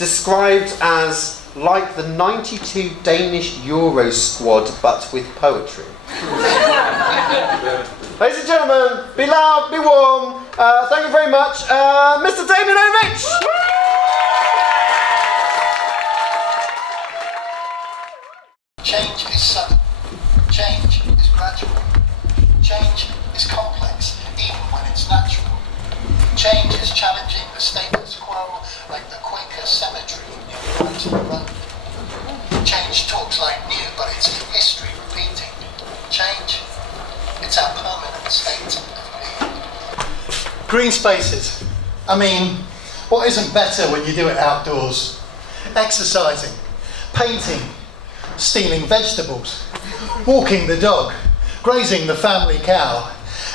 described as like the 92 Danish Euro squad, but with poetry. Ladies and gentlemen, be loud, be warm. Thank you very much, Mr. Damian O'Vitch. Change is sudden. Change is gradual. Change is complex, even when it's natural. Change is challenging the status quo like the Quaker cemetery near Brighton Road. Change talks like new, but it's history repeating. Change, it's our permanent state of being. Green spaces. I mean, what isn't better when you do it outdoors? Exercising, painting, stealing vegetables, walking the dog, grazing the family cow,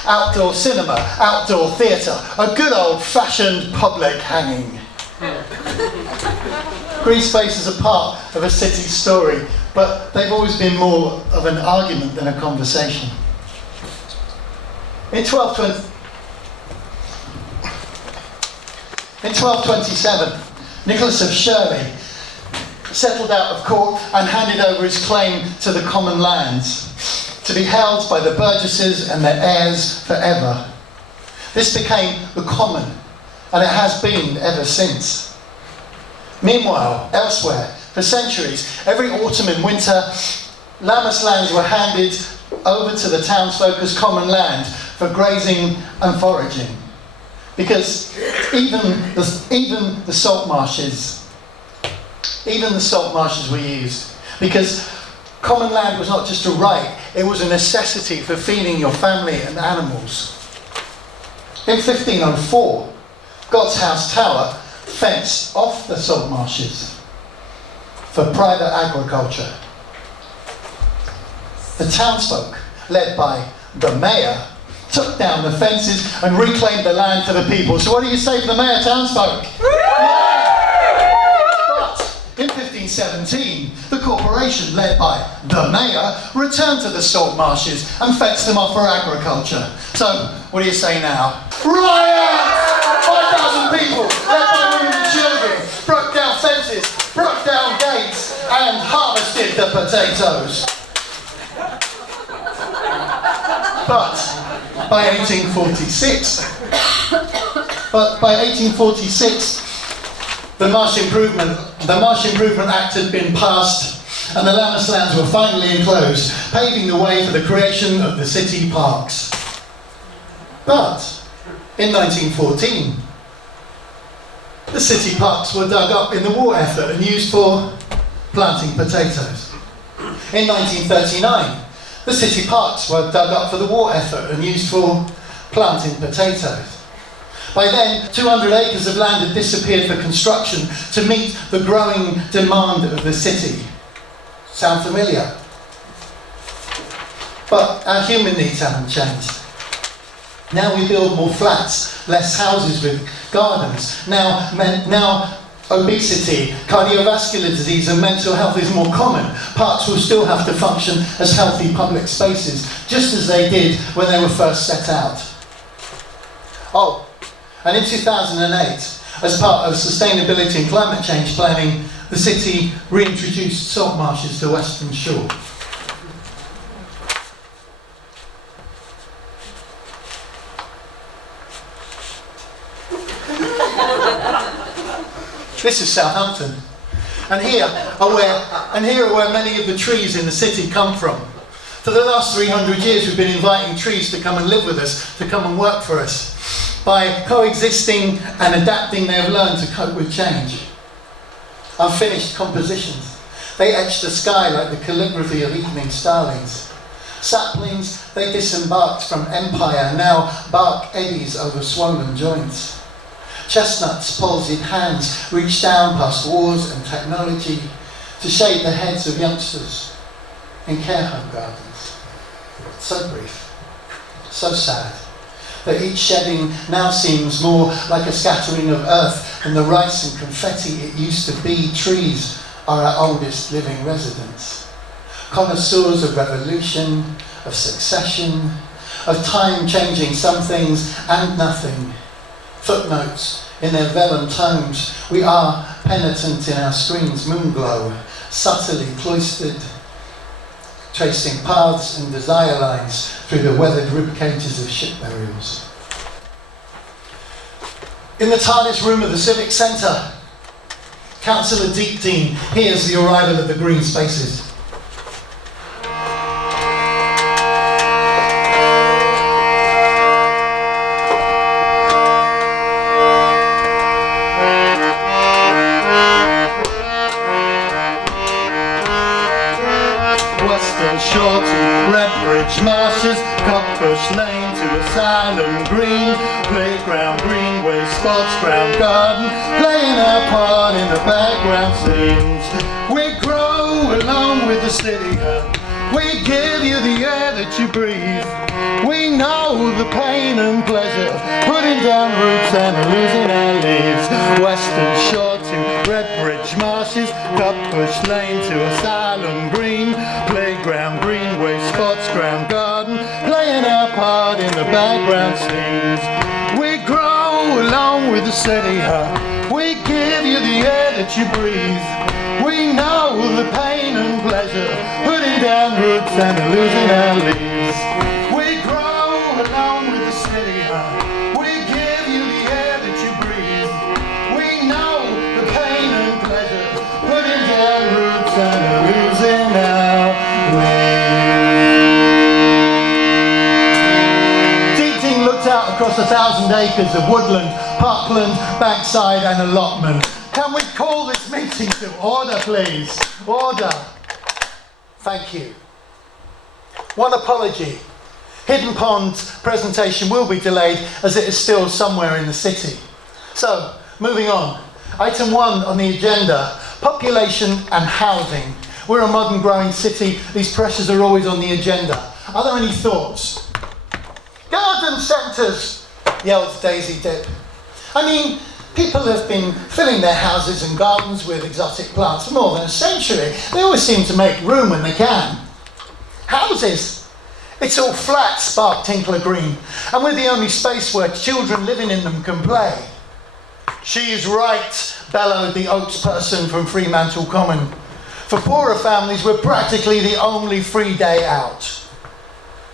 outdoor cinema, outdoor theatre, a good old-fashioned public hanging. Green spaces are part of a city's story, but they've always been more of an argument than a conversation. In 1227, Nicholas of Shirley settled out of court and handed over his claim to the common lands, to be held by the burgesses and their heirs forever. This became the common, and it has been ever since. Meanwhile, elsewhere, for centuries, every autumn and winter, Lammas lands were handed over to the townsfolk as common land for grazing and foraging. Because even the salt marshes were used. Because common land was not just a right, it was a necessity for feeding your family and animals. In 1504, God's House Tower fenced off the salt marshes for private agriculture. The townsfolk, led by the mayor, took down the fences and reclaimed the land for the people. So what do you say to the mayor, townsfolk? But in 1517, the corporation, led by the mayor, returned to the salt marshes and fenced them off for agriculture. So, what do you say now? Riot! 5,000 people, led by women and children, broke down fences, broke down gates, and harvested the potatoes. But by 1846, the Marsh Improvement Act had been passed and the Lammas lands were finally enclosed, paving the way for the creation of the city parks. But in 1914, the city parks were dug up in the war effort and used for planting potatoes. In 1939, the city parks were dug up for the war effort and used for planting potatoes. By then, 200 acres of land had disappeared for construction to meet the growing demand of the city. Sound familiar? But our human needs haven't changed. Now we build more flats, less houses with gardens. Now obesity, cardiovascular disease and mental health is more common. Parks will still have to function as healthy public spaces, just as they did when they were first set out. Oh, and in 2008, as part of sustainability and climate change planning, the city reintroduced salt marshes to Western Shore. This is Southampton, and here are where many of the trees in the city come from. For the last 300 years we've been inviting trees to come and live with us, to come and work for us. By coexisting and adapting, they have learned to cope with change. Unfinished compositions, they etch the sky like the calligraphy of evening starlings. Saplings, they disembarked from empire, now bark eddies over swollen joints. Chestnuts, palsied hands, reach down past wars and technology to shade the heads of youngsters in care home gardens. So brief, so sad, that each shedding now seems more like a scattering of earth than the rice and confetti it used to be. Trees are our oldest living residents. Connoisseurs of revolution, of succession, of time changing some things and nothing. Footnotes in their vellum tomes, we are penitent in our screen's moonglow, subtly cloistered, tracing paths and desire lines through the weathered rib cages of ship burials. In the TARDIS room of the Civic Centre, Councillor Deepdene hears the arrival of the green spaces. Western Shore to Redbridge Marshes, Cockbush Lane to Asylum Green, Playground Greenway, Sports Ground Garden, playing our part in the background scenes. We grow along with the city, we give you the air that you breathe. We know the pain and pleasure of putting down roots and losing our leaves. Western Shore to Redbridge Marshes, Cupbush Lane to Asylum Green, Playground Greenway, Sports Ground Garden, playing our part in the background scenes. We grow along with the city, we give you the air that you breathe. We know the pain and pleasure of putting down roots and losing our leaves. We grow along with the city, we give you the air that you breathe. We know the pain and pleasure of putting down roots and losing our leaves. Deepdene looked out across 1,000 acres of woodland, parkland, backside and allotment. Can we call this meeting to order, please? Order. Thank you. One apology. Hidden Pond's presentation will be delayed as it is still somewhere in the city. So, moving on. Item 1 on the agenda, population and housing. We're a modern growing city. These pressures are always on the agenda. Are there any thoughts? Garden centres, yelled Daisy Dip. I mean, people have been filling their houses and gardens with exotic plants for more than a century. They always seem to make room when they can. Houses? It's all flat, sparked Tinkler Green, and we're the only space where children living in them can play. She's right, bellowed the Oaks person from Fremantle Common. For poorer families, we're practically the only free day out.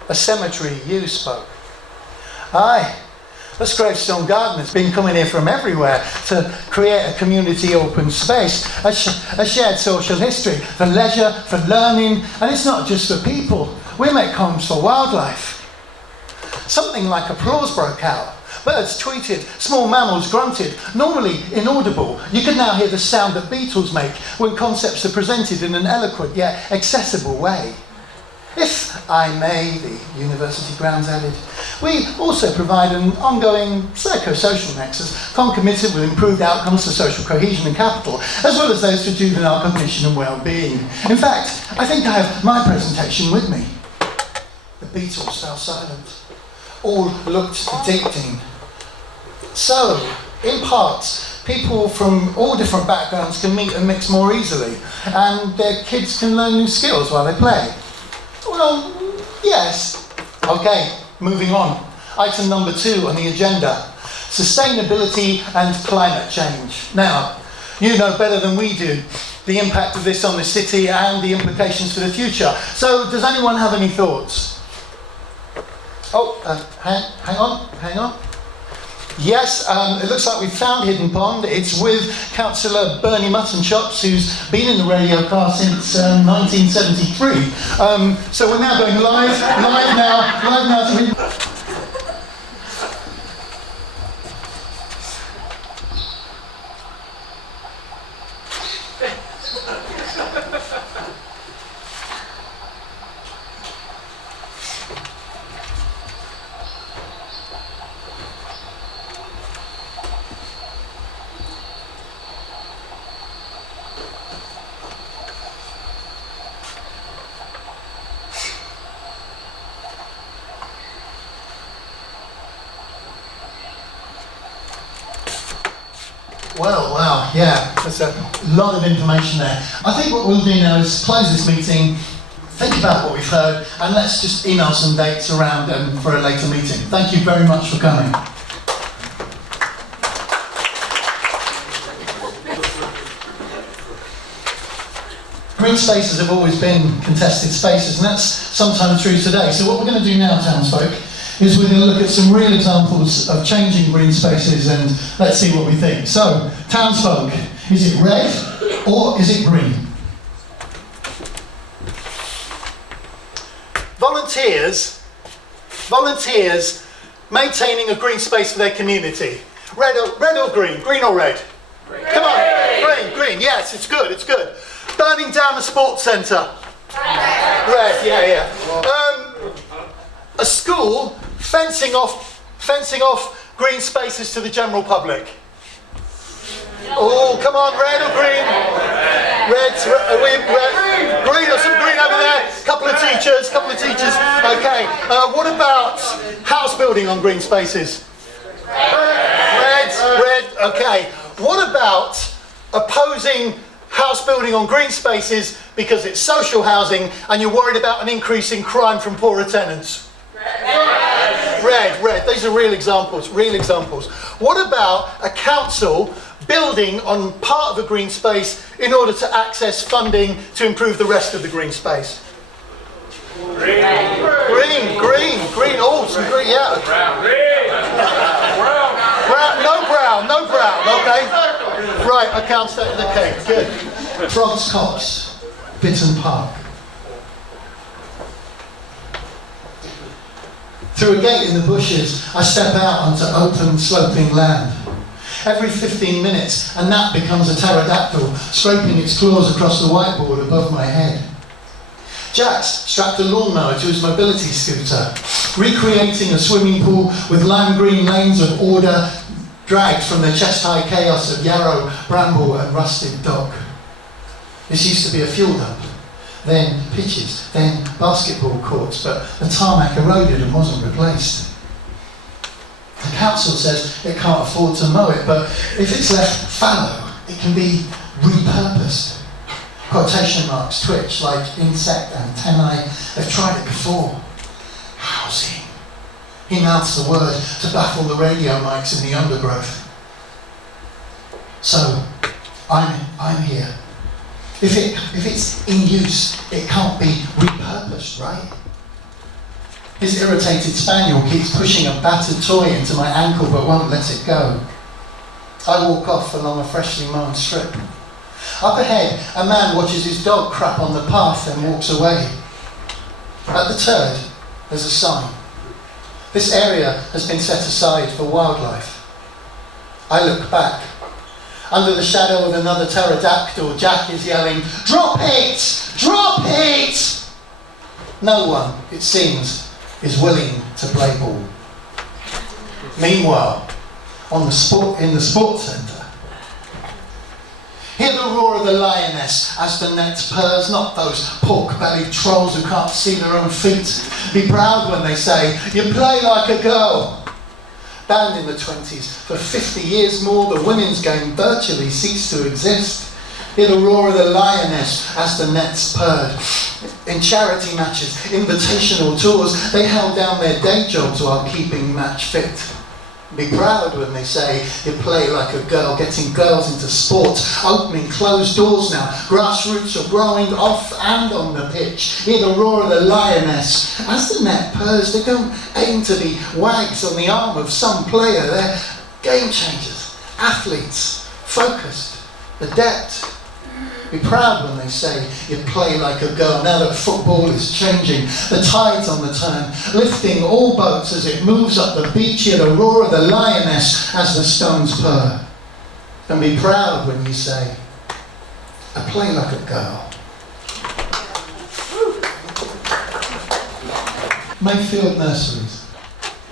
A cemetery, you spoke. Aye. Us Gravestone Gardeners been coming here from everywhere to create a community open space, a shared social history for leisure, for learning, and it's not just for people. We make homes for wildlife. Something like applause broke out. Birds tweeted, small mammals grunted, normally inaudible. You can now hear the sound that beetles make when concepts are presented in an eloquent yet accessible way. If I may, the university grounds added, we also provide an ongoing psychosocial nexus concomitant with improved outcomes for social cohesion and capital, as well as those for juvenile cognition and well-being. In fact, I think I have my presentation with me. The Beatles fell silent. All looked to Deepdene. So, in part, people from all different backgrounds can meet and mix more easily, and their kids can learn new skills while they play. Well, yes. Okay, moving on. Item number 2 on the agenda. Sustainability and climate change. Now, you know better than we do the impact of this on the city and the implications for the future. So, does anyone have any thoughts? Oh, hang on. Yes, it looks like we've found Hidden Pond. It's with Councillor Bernie Muttonchops, who's been in the radio car since 1973. So we're now going live now to Hidden Pond. Well, wow, yeah, there's a lot of information there. I think what we'll do now is close this meeting, think about what we've heard, and let's just email some dates around for a later meeting. Thank you very much for coming. Green spaces have always been contested spaces, and that's sometimes true today. So what we're going to do now, townsfolk, is we're going to look at some real examples of changing green spaces, and let's see what we think. So, townsfolk, is it red or is it green? Volunteers maintaining a green space for their community. Red or green? Green or red? Green. Come on, green, yes, it's good. Burning down the sports centre. Red, yeah. A school fencing off green spaces to the general public. Oh, come on, red or green? Red. Green, or some green over there. Couple of teachers. Okay. What about house building on green spaces? Red. Okay. What about opposing house building on green spaces because it's social housing and you're worried about an increase in crime from poorer tenants? Red. These are real examples. What about a council building on part of a green space in order to access funding to improve the rest of the green space? Green. Oh, some green, yeah. Brown. No brown. Okay. Right, I can't stay. Okay, good. Frogs Copse, Bitton Park. Through a gate in the bushes, I step out onto open, sloping land. Every 15 minutes, a gnat becomes a pterodactyl, scraping its claws across the whiteboard above my head. Jax strapped a lawnmower to his mobility scooter, recreating a swimming pool with lime green lanes of order dragged from the chest-high chaos of yarrow, bramble and rusted dock. This used to be a fuel dump, then pitches, then basketball courts, but the tarmac eroded and wasn't replaced. The council says it can't afford to mow it, but if it's left fallow, it can be repurposed. Quotation marks twitch like insect antennae. They've tried it before. Housing. He mouths the word to baffle the radio mics in the undergrowth. So, I'm here. If it's in use, it can't be repurposed, right? His irritated spaniel keeps pushing a battered toy into my ankle but won't let it go. I walk off along a freshly mown strip. Up ahead, a man watches his dog crap on the path and walks away. At the turd, there's a sign. This area has been set aside for wildlife. I look back. Under the shadow of another pterodactyl, Jack is yelling, "Drop it! Drop it!" No one, it seems, is willing to play ball. Meanwhile, in the sports centre, hear the roar of the lioness as the net purrs, not those pork-bellied trolls who can't see their own feet. Be proud when they say, "You play like a girl." Banned in the 20s, for 50 years more, the women's game virtually ceased to exist. Hear the roar of the lioness as the nets purred. In charity matches, invitational tours, they held down their day jobs while keeping match fit. Be proud when they say, "You play like a girl," getting girls into sport, opening closed doors now. Grassroots are growing off and on the pitch. Hear the roar of the lioness. As the net purrs, they don't aim to be wags on the arm of some player. They're game changers, athletes, focused, adept. Be proud when they say, "You play like a girl." Now that football is changing, the tide's on the turn, lifting all boats as it moves up the beach. Hear the roar of the lioness as the stones purr. And be proud when you say, "I play like a girl." Mayfield Nurseries.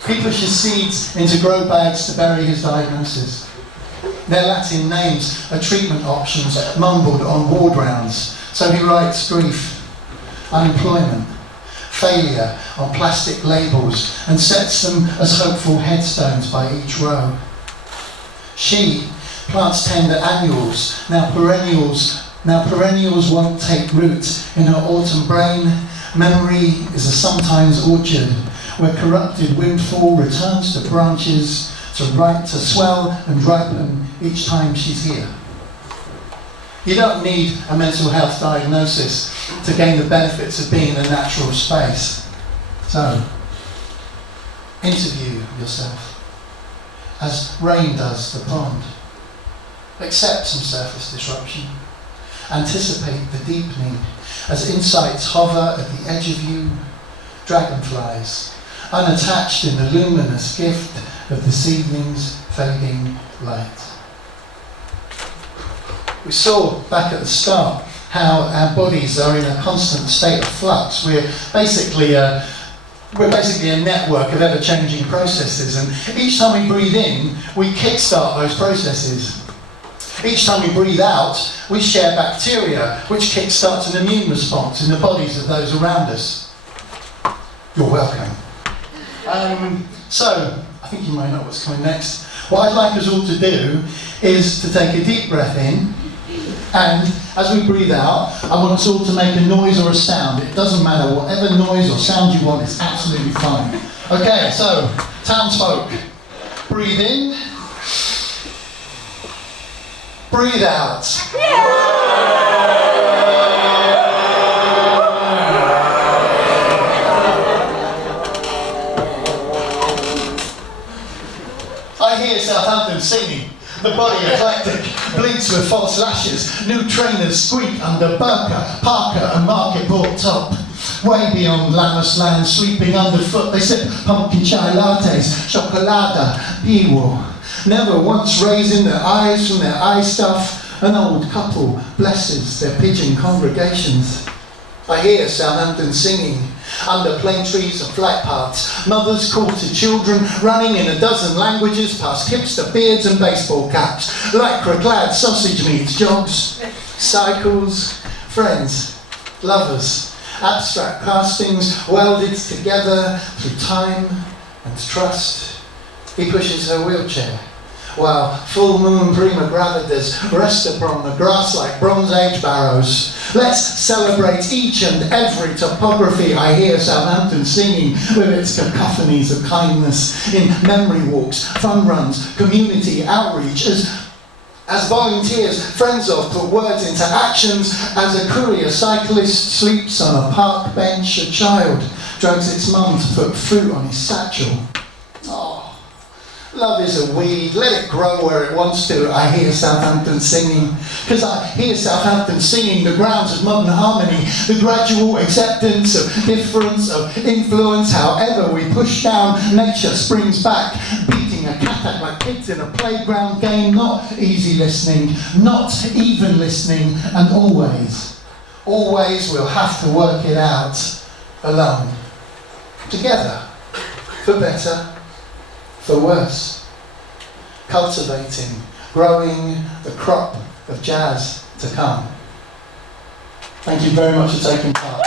He pushes seeds into grow bags to bury his diagnosis. Their Latin names are treatment options mumbled on ward rounds. So he writes grief, unemployment, failure on plastic labels and sets them as hopeful headstones by each row. She plants tender annuals, now perennials won't take root in her autumn brain. Memory is a sometimes orchard where corrupted windfall returns to branches to swell and ripen each time she's here. You don't need a mental health diagnosis to gain the benefits of being in a natural space. So, interview yourself as rain does the pond. Accept some surface disruption. Anticipate the deepening as insights hover at the edge of you, dragonflies, unattached in the luminous gift of this evening's fading light. We saw back at the start how our bodies are in a constant state of flux. We're basically a network of ever-changing processes, and each time we breathe in, we kickstart those processes. Each time we breathe out, we share bacteria, which kickstarts an immune response in the bodies of those around us. You're welcome. So, I think you might know what's coming next. What I'd like us all to do is to take a deep breath in, and as we breathe out, I want us all to make a noise or a sound. It doesn't matter, whatever noise or sound you want, it's absolutely fine. Okay, so, townsfolk, breathe in, breathe out. I hear Southampton singing. The body eclectic blinks with false lashes. New trainers squeak under Burka, Parker and Market bought top. Way beyond Lammas land, sweeping underfoot. They sip pumpkin chai lattes, chocolada, piwo. Never once raising their eyes from their eye stuff. An old couple blesses their pigeon congregations. I hear Southampton singing under plane trees and flight paths. Mothers call to children, running in a dozen languages past hipster beards and baseball caps. Lycra-clad sausage meats, jogs, cycles, friends, lovers, abstract castings welded together through time and trust. He pushes her wheelchair, while full moon prima gravidas rest upon the grass like Bronze Age barrows. Let's celebrate each and every topography. I hear Southampton singing with its cacophonies of kindness in memory walks, fun runs, community outreach, as volunteers, friends of, put words into actions. As a courier cyclist sleeps on a park bench, a child drags its mum to put fruit on his satchel. Oh. Love is a weed, let it grow where it wants to. I hear Southampton singing, because I hear Southampton singing the grounds of modern harmony, the gradual acceptance of difference, of influence. However we push down, nature springs back, beating a cat like kids in a playground game. Not easy listening, not even listening, and always we'll have to work it out alone, together, for better, for worse, cultivating, growing the crop of jazz to come. Thank you very much for taking part.